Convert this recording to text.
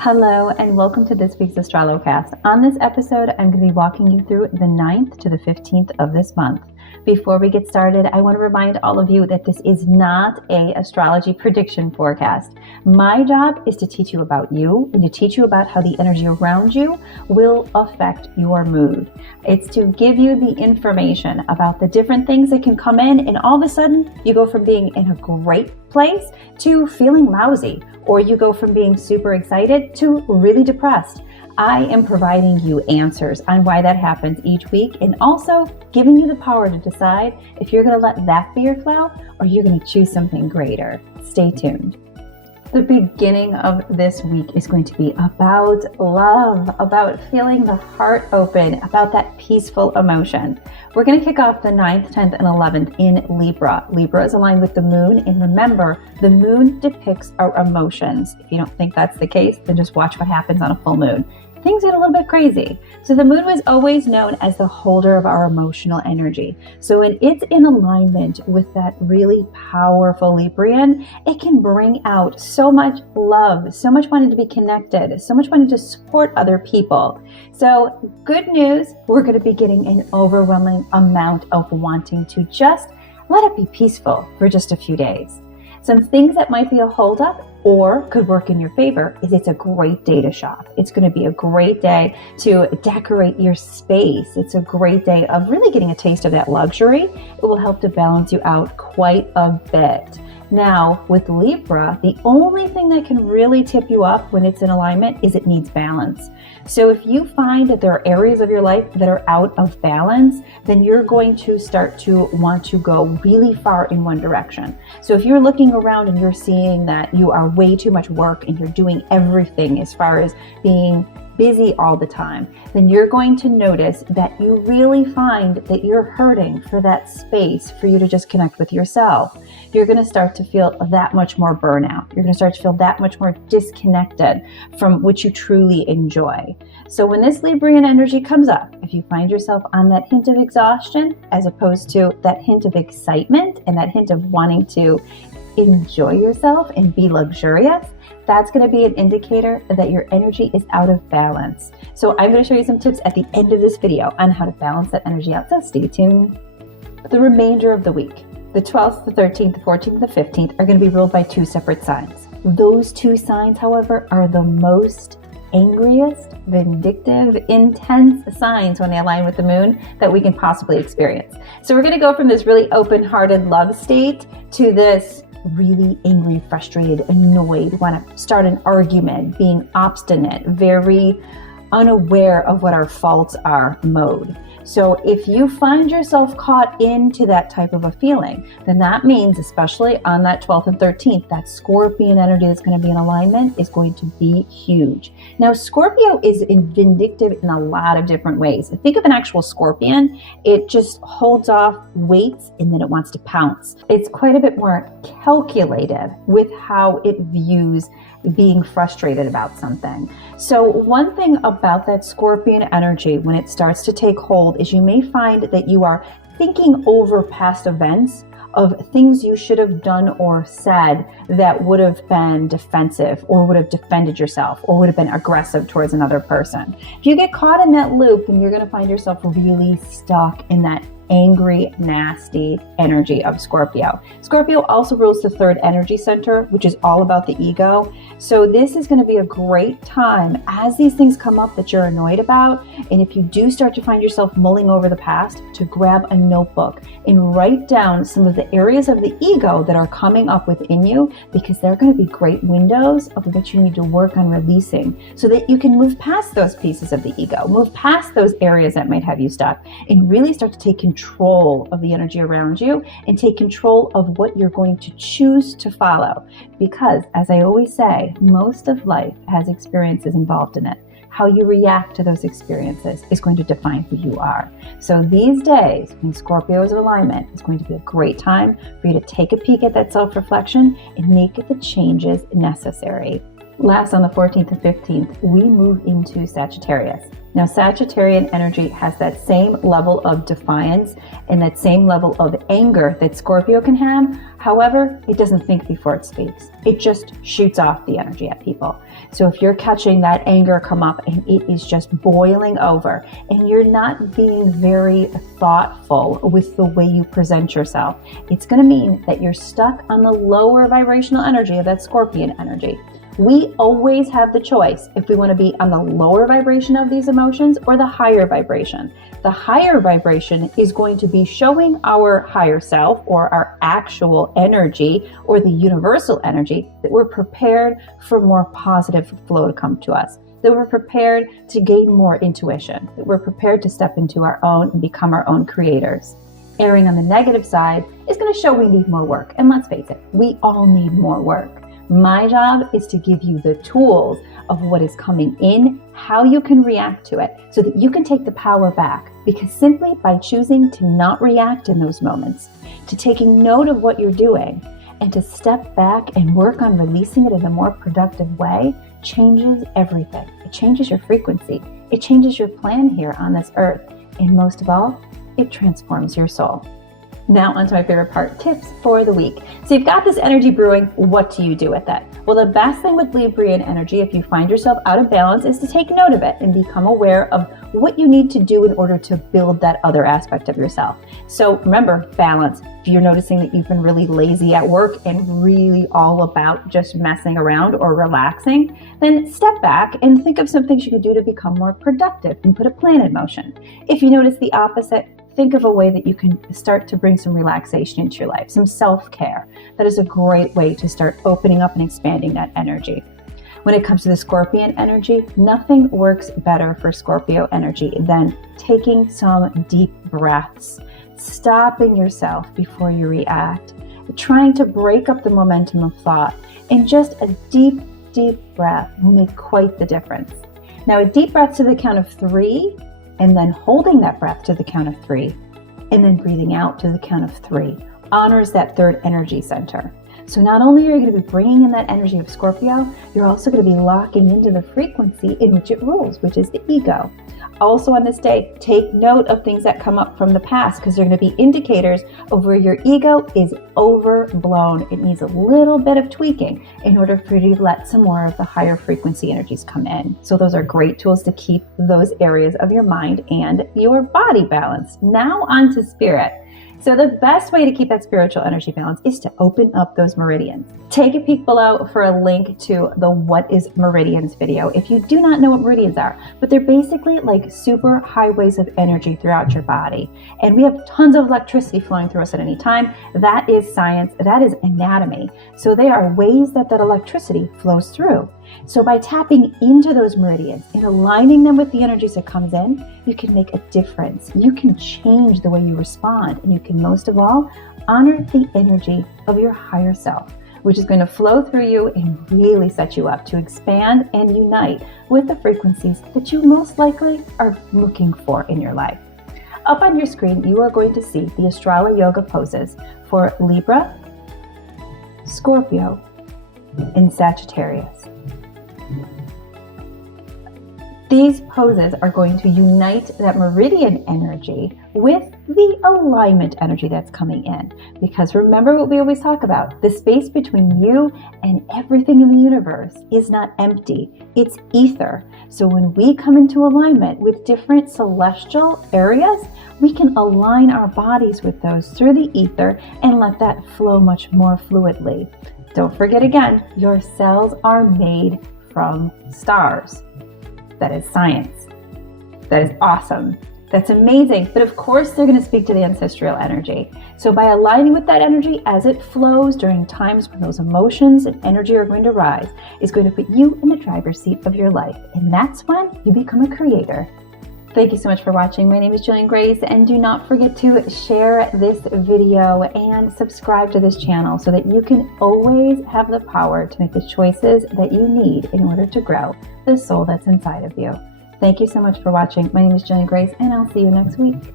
Hello and welcome to this week's AstroloCAST. On this episode, I'm going to be walking you through the 9th to the 15th of this month. Before we get started, I want to remind all of you that this is not an astrology prediction forecast. My job is to teach you about you and to teach you about how the energy around you will affect your mood. It's to give you the information about the different things that can come in, and all of a sudden you go from being in a great place to feeling lousy, or you go from being super excited to really depressed. I am providing you answers on why that happens each week, and also giving you the power to decide if you're going to let that be your flow or you're going to choose something greater. Stay tuned. The beginning of this week is going to be about love, about feeling the heart open, about that peaceful emotion. We're going to kick off the 9th, 10th, and 11th in Libra. Libra is aligned with the moon, and remember, the moon depicts our emotions. If you don't think that's the case, then just watch what happens on a full moon. Things get a little bit crazy. So the moon was always known as the holder of our emotional energy. So when it's in alignment with that really powerful Librian, it can bring out so much love, so much wanting to be connected, so much wanting to support other people. So good news, we're going to be getting an overwhelming amount of wanting to just let it be peaceful for just a few days. Some things that might be a holdup or could work in your favor is it's a great day to shop. It's going to be a great day to decorate your space. It's a great day of really getting a taste of that luxury. It will help to balance you out quite a bit. Now, with Libra, the only thing that can really tip you up when it's in alignment is it needs balance. So if you find that there are areas of your life that are out of balance, then you're going to start to want to go really far in one direction. So if you're looking around and you're seeing that you are way too much work and you're doing everything as far as being busy all the time, then you're going to notice that you really find that you're hurting for that space for you to just connect with yourself. You're going to start to feel that much more burnout. You're going to start to feel that much more disconnected from what you truly enjoy. So when this Librian energy comes up, if you find yourself on that hint of exhaustion as opposed to that hint of excitement and that hint of wanting to enjoy yourself and be luxurious, that's going to be an indicator that your energy is out of balance. So I'm going to show you some tips at the end of this video on how to balance that energy out. So stay tuned. The remainder of the week, the 12th, the 13th, the 14th, the 15th are going to be ruled by two separate signs. Those two signs, however, are the most angriest, vindictive, intense signs when they align with the moon that we can possibly experience. So we're going to go from this really open-hearted love state to this really angry, frustrated, annoyed, want to start an argument, being obstinate, very unaware of what our faults are mode. So if you find yourself caught into that type of a feeling, then that means, especially on that 12th and 13th, that Scorpion energy that's going to be in alignment is going to be huge. Now, Scorpio is vindictive in a lot of different ways. Think of an actual scorpion. It just holds off, waits, and then it wants to pounce. It's quite a bit more calculated with how it views being frustrated about something. So one thing about that Scorpion energy, when it starts to take hold, is you may find that you are thinking over past events of things you should have done or said that would have been defensive or would have defended yourself or would have been aggressive towards another person. If you get caught in that loop, then you're going to find yourself really stuck in that angry, nasty energy of Scorpio. Scorpio also rules the third energy center, which is all about the ego. So this is going to be a great time as these things come up that you're annoyed about. And if you do start to find yourself mulling over the past, to grab a notebook and write down some of the areas of the ego that are coming up within you, because they're going to be great windows of what you need to work on releasing so that you can move past those pieces of the ego, move past those areas that might have you stuck, and really start to take control of the energy around you and take control of what you're going to choose to follow. Because, as I always say, most of life has experiences involved in it. How you react to those experiences is going to define who you are. So these days, when Scorpio is in alignment, is going to be a great time for you to take a peek at that self-reflection and make the changes necessary. Last, on the 14th and 15th, we move into Sagittarius. Now, Sagittarian energy has that same level of defiance and that same level of anger that Scorpio can have. However, it doesn't think before it speaks. It just shoots off the energy at people. So if you're catching that anger come up and it is just boiling over and you're not being very thoughtful with the way you present yourself, it's going to mean that you're stuck on the lower vibrational energy of that Scorpion energy. We always have the choice if we want to be on the lower vibration of these emotions or the higher vibration. The higher vibration is going to be showing our higher self or our actual energy or the universal energy that we're prepared for more positive flow to come to us, that we're prepared to gain more intuition, that we're prepared to step into our own and become our own creators. Erring on the negative side is going to show we need more work. And let's face it, we all need more work. My job is to give you the tools of what is coming in, how you can react to it, so that you can take the power back. Because simply by choosing to not react in those moments, to taking note of what you're doing, and to step back and work on releasing it in a more productive way, changes everything. It changes your frequency. It changes your plan here on this earth. And most of all, it transforms your soul. Now onto my favorite part, tips for the week. So you've got this energy brewing, what do you do with it? Well, the best thing with Librian energy, if you find yourself out of balance, is to take note of it and become aware of what you need to do in order to build that other aspect of yourself. So remember, balance. If you're noticing that you've been really lazy at work and really all about just messing around or relaxing, then step back and think of some things you could do to become more productive and put a plan in motion. If you notice the opposite, think of a way that you can start to bring some relaxation into your life, some self-care. That is a great way to start opening up and expanding that energy. When it comes to the Scorpion energy, nothing works better for Scorpio energy than taking some deep breaths, stopping yourself before you react, trying to break up the momentum of thought, and just a deep, deep breath will make quite the difference. Now, a deep breath to the count of 3, and then holding that breath to the count of 3, and then breathing out to the count of 3, honors that third energy center. So not only are you going to be bringing in that energy of Scorpio, you're also going to be locking into the frequency in which it rules, which is the ego. Also on this day, take note of things that come up from the past, because they're going to be indicators of where your ego is overblown. It needs a little bit of tweaking in order for you to let some more of the higher frequency energies come in. So those are great tools to keep those areas of your mind and your body balanced. Now on to spirit. So the best way to keep that spiritual energy balance is to open up those meridians. Take a peek below for a link to the What is Meridians video if you do not know what meridians are, but they're basically like super highways of energy throughout your body. And we have tons of electricity flowing through us at any time. That is science, that is anatomy. So they are ways that electricity flows through. So by tapping into those meridians and aligning them with the energies that comes in, you can make a difference. You can change the way you respond, and you can most of all honor the energy of your higher self, which is going to flow through you and really set you up to expand and unite with the frequencies that you most likely are looking for in your life. Up on your screen, you are going to see the Astrolo Yoga poses for Libra, Scorpio, and Sagittarius. These poses are going to unite that meridian energy with the alignment energy that's coming in. Because remember what we always talk about, the space between you and everything in the universe is not empty, it's ether. So when we come into alignment with different celestial areas, we can align our bodies with those through the ether and let that flow much more fluidly. Don't forget again, your cells are made from stars. That is science. That is awesome. That's amazing. But of course, they're going to speak to the ancestral energy. So by aligning with that energy as it flows during times when those emotions and energy are going to rise, is going to put you in the driver's seat of your life. And that's when you become a creator. Thank you so much for watching. My name is Jillian Grace, and do not forget to share this video and subscribe to this channel so that you can always have the power to make the choices that you need in order to grow the soul that's inside of you. Thank you so much for watching. My name is Jillian Grace, and I'll see you next week.